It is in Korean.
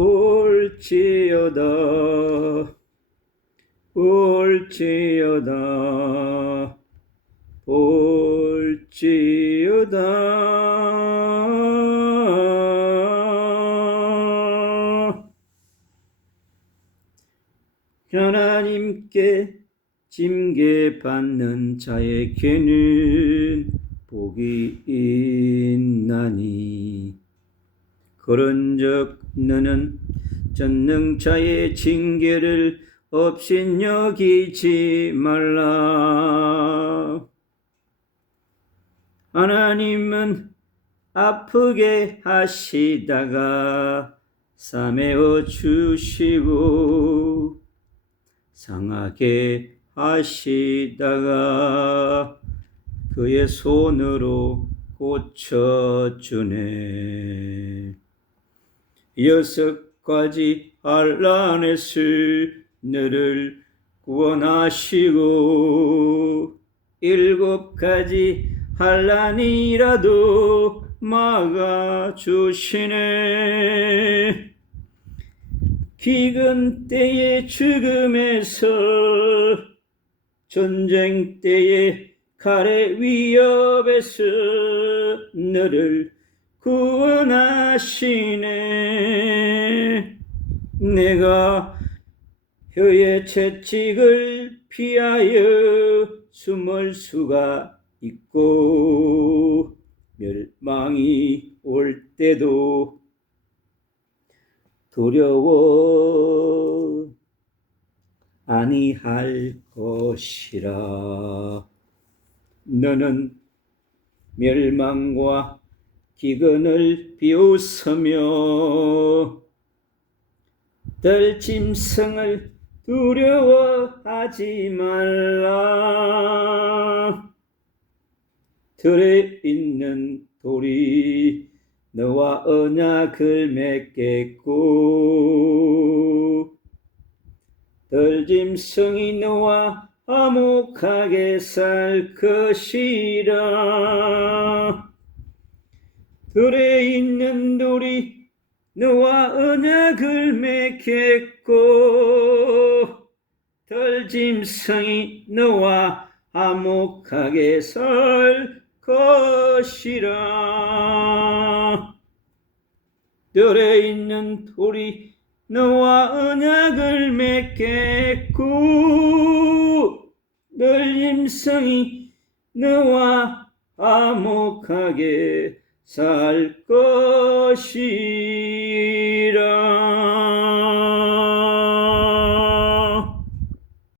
올지어다. 올지어다. 올지어다. 하나님께 징계받는 자에게는 복이 있나니 그런즉 너는 전능자의 징계를 없인 여기지 말라 하나님은 아프게 하시다가 싸매어 주시고 상하게 하시다가 그의 손으로 고쳐주네. 여섯 가지 한란에서 너를 구원하시고 일곱 가지 한란이라도 막아주시네. 기근 때의 죽음에서 전쟁 때의 칼의 위협에서 너를 구원하시네. 내가 혀의 채찍을 피하여 숨을 수가 있고 멸망이 올 때도 두려워 아니할 것이라. 너는 멸망과 기근을 비웃으며 들 짐승을 두려워하지 말라. 들에 있는 돌이 너와 언약을 맺겠고 들짐승이 너와 화목하게 살 것이라 들에 있는 돌이 너와 언약을 맺겠고 들짐승이 너와 화목하게 살 것이라. 들에 있는 돌이 너와 언약을 맺겠고 늘림성이 너와 화목하게 살 것이라